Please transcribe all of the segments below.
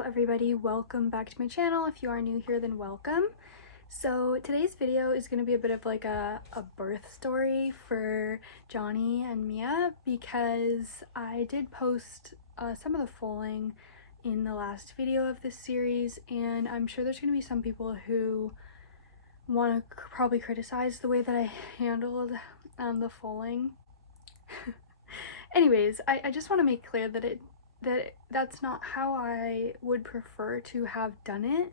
Hello everybody, welcome back to my channel. If you are new here, then welcome. So today's video is going to be a bit of like a birth story for Johnny and Mia, because I did post some of the foaling in the last video of this series, and I'm sure there's going to be some people who want to probably criticize the way that I handled the foaling. Anyways, I just want to make clear that that's not how I would prefer to have done it,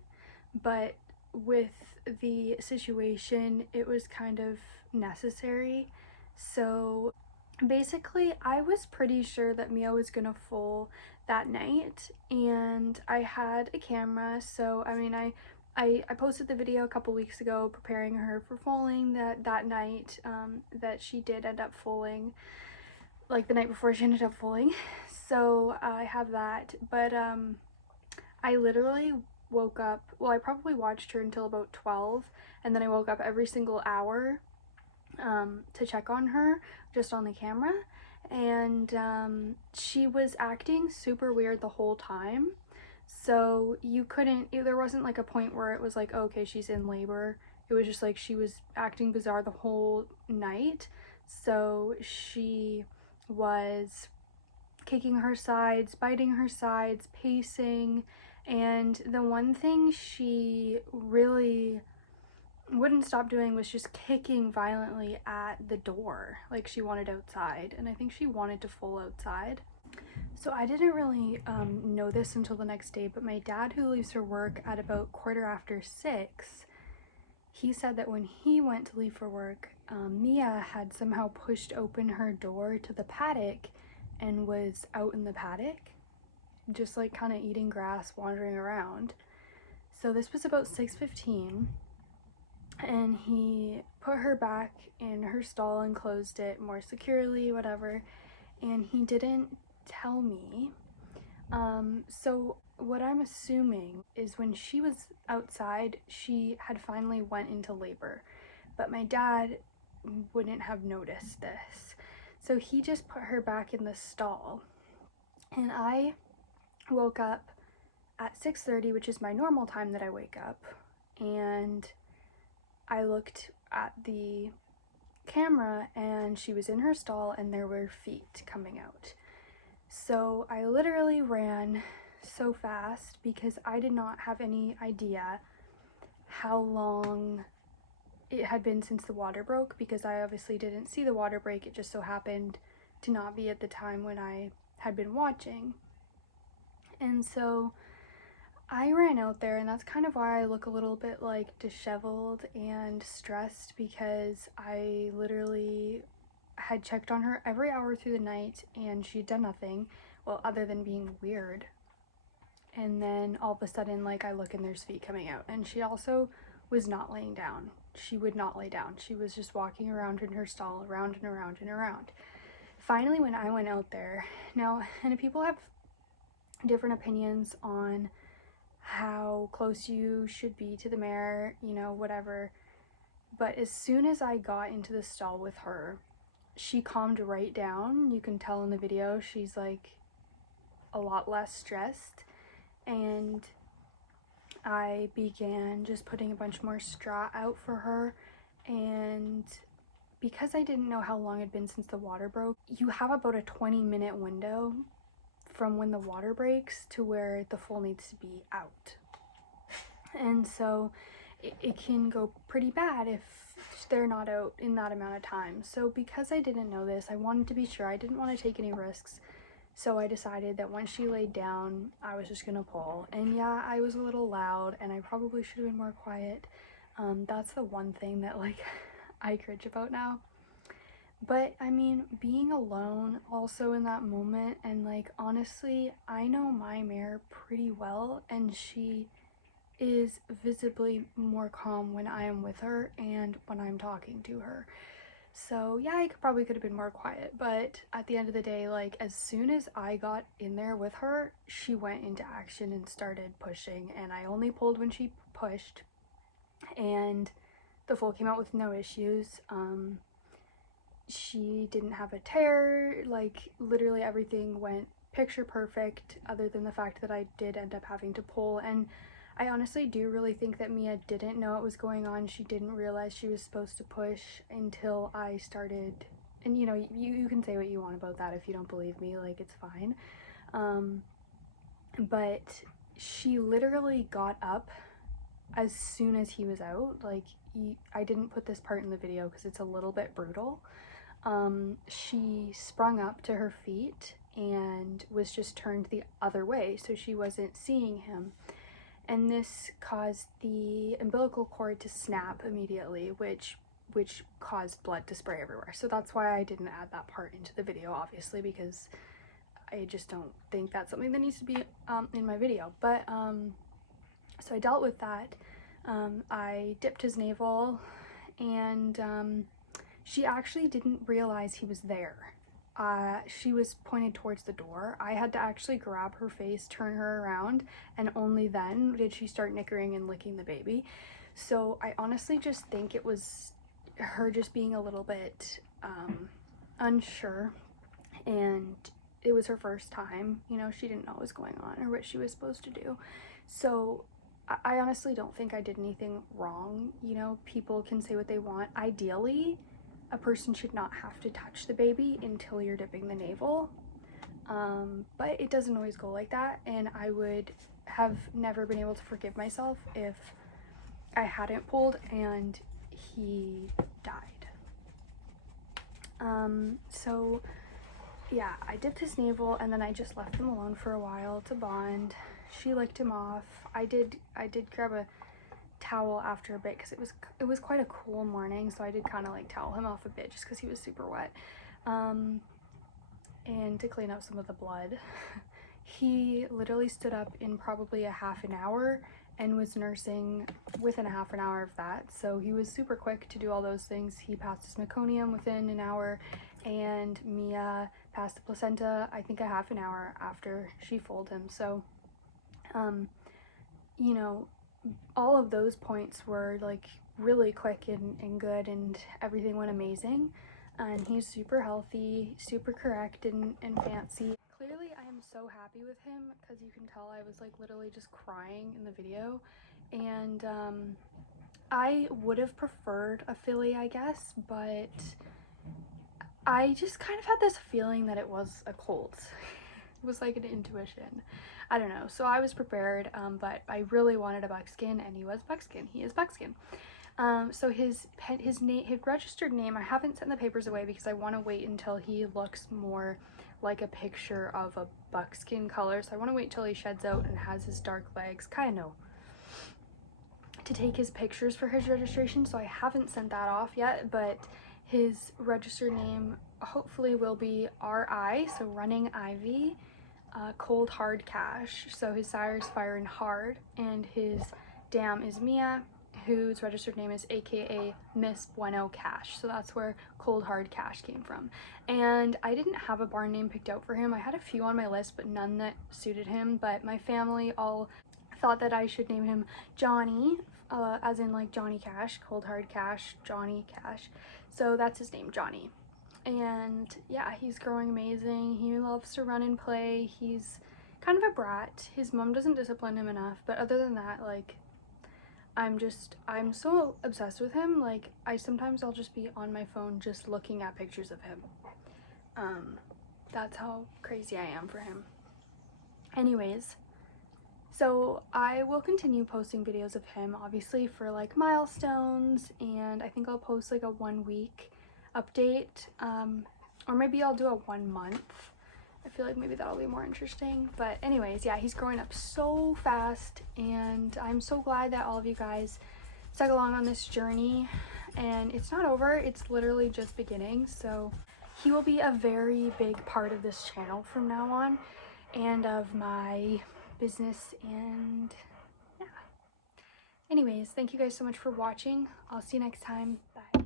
but with the situation it was kind of necessary. So basically I was pretty sure that Mia was gonna foal that night, and I had a camera, so I mean I posted the video a couple weeks ago preparing her for foaling that night, that she did end up foaling, like the night before she ended up foaling. So I have that, but I literally woke up, well, I probably watched her until about 12, and then I woke up every single hour to check on her just on the camera, and she was acting super weird the whole time. So you couldn't, there wasn't like a point where it was like, oh, okay, she's in labor. It was just like she was acting bizarre the whole night. So she was kicking her sides, biting her sides, pacing, and the one thing she really wouldn't stop doing was just kicking violently at the door, like she wanted outside, and I think she wanted to foal outside. So I didn't really know this until the next day, but my dad, who leaves for work at about 6:15, he said that when he went to leave for work, Mia had somehow pushed open her door to the paddock and was out in the paddock, just like kind of eating grass, wandering around. So this was about 6:15, and he put her back in her stall and closed it more securely, whatever, and he didn't tell me. So what I'm assuming is when she was outside, she had finally went into labor, but my dad wouldn't have noticed this. So he just put her back in the stall, and I woke up at 6:30, which is my normal time that I wake up, and I looked at the camera and she was in her stall and there were feet coming out. So I literally ran so fast because I did not have any idea how long it had been since the water broke, because I obviously didn't see the water break. It just so happened to not be at the time when I had been watching. And so I ran out there, and that's kind of why I look a little bit like disheveled and stressed, because I literally had checked on her every hour through the night and she'd done nothing, well, other than being weird. And then all of a sudden, like, I look and there's feet coming out, and she also was not laying down. She would not lay down. She was just walking around in her stall, around and around and around. Finally, when I went out there, now, and people have different opinions on how close you should be to the mare, you know, whatever, but as soon as I got into the stall with her, she calmed right down. You can tell in the video she's like a lot less stressed, and I began just putting a bunch more straw out for her. And because I didn't know how long it had been since the water broke, you have about a 20-minute window from when the water breaks to where the foal needs to be out. And so it can go pretty bad if they're not out in that amount of time. So because I didn't know this, I wanted to be sure. I didn't want to take any risks. So I decided that once she laid down, I was just gonna pull. And yeah, I was a little loud and I probably should have been more quiet. That's the one thing that, like, I cringe about now. But I mean, being alone also in that moment, and like, honestly, I know my mare pretty well, and she is visibly more calm when I am with her and when I'm talking to her. So yeah, I probably could have been more quiet, but at the end of the day, like, as soon as I got in there with her, she went into action and started pushing, and I only pulled when she pushed, and the foal came out with no issues. She didn't have a tear, like, literally everything went picture perfect, other than the fact that I did end up having to pull. And I honestly do really think that Mia didn't know what was going on. She didn't realize she was supposed to push until I started. And you know, you can say what you want about that if you don't believe me, like, it's fine. But she literally got up as soon as he was out. Like, I didn't put this part in the video because it's a little bit brutal. She sprung up to her feet and was just turned the other way, so she wasn't seeing him. And this caused the umbilical cord to snap immediately, which caused blood to spray everywhere. So that's why I didn't add that part into the video, obviously, because I just don't think that's something that needs to be in my video. But so I dealt with that. I dipped his navel, and she actually didn't realize he was there. She was pointed towards the door. I had to actually grab her face, turn her around, and only then did she start nickering and licking the baby. So I honestly just think it was her just being a little bit unsure, and it was her first time. You know, she didn't know what was going on or what she was supposed to do. So I honestly don't think I did anything wrong. You know, people can say what they want. Ideally, a person should not have to touch the baby until you're dipping the navel, but it doesn't always go like that, and I would have never been able to forgive myself if I hadn't pulled and he died. So yeah, I dipped his navel and then I just left them alone for a while to bond. She licked him off. I did grab a towel after a bit because it was quite a cool morning, so I did kind of like towel him off a bit just because he was super wet, and to clean up some of the blood. He literally stood up in probably a half an hour and was nursing within a half an hour of that, so he was super quick to do all those things. He passed his meconium within an hour, and Mia passed the placenta I think a half an hour after she foaled him. So you know, all of those points were like really quick and good, and everything went amazing, and he's super healthy, super correct and fancy. Clearly I am so happy with him because you can tell I was like literally just crying in the video, and I would have preferred a filly, I guess, but I just kind of had this feeling that it was a colt. It was like an intuition. I don't know. So I was prepared, but I really wanted a buckskin, and he was buckskin. He is buckskin. So his registered name, I haven't sent the papers away because I want to wait until he looks more like a picture of a buckskin color. So I want to wait till he sheds out and has his dark legs, kind of, to take his pictures for his registration. So I haven't sent that off yet, but his registered name hopefully will be RI, so Running Ivy, Cold Hard Cash. So his sire's Fire and Hard, and his dam is Mia, whose registered name is AKA Miss Bueno Cash. So that's where Cold Hard Cash came from. And I didn't have a barn name picked out for him. I had a few on my list, but none that suited him. But my family all thought that I should name him Johnny, as in like Johnny Cash, Cold Hard Cash, Johnny Cash. So that's his name, Johnny. And yeah, he's growing amazing. He loves to run and play. He's kind of a brat. His mom doesn't discipline him enough, but other than that, like, I'm so obsessed with him. Like, I'll just be on my phone just looking at pictures of him. That's how crazy I am for him. Anyways, so I will continue posting videos of him, obviously, for like milestones, and I think I'll post like a 1 week update, or maybe I'll do a 1 month. I feel like maybe that'll be more interesting. But anyways, yeah, he's growing up so fast, and I'm so glad that all of you guys stuck along on this journey, and it's not over, it's literally just beginning. So he will be a very big part of this channel from now on, and of my business, and yeah. Anyways, thank you guys so much for watching. I'll see you next time. Bye.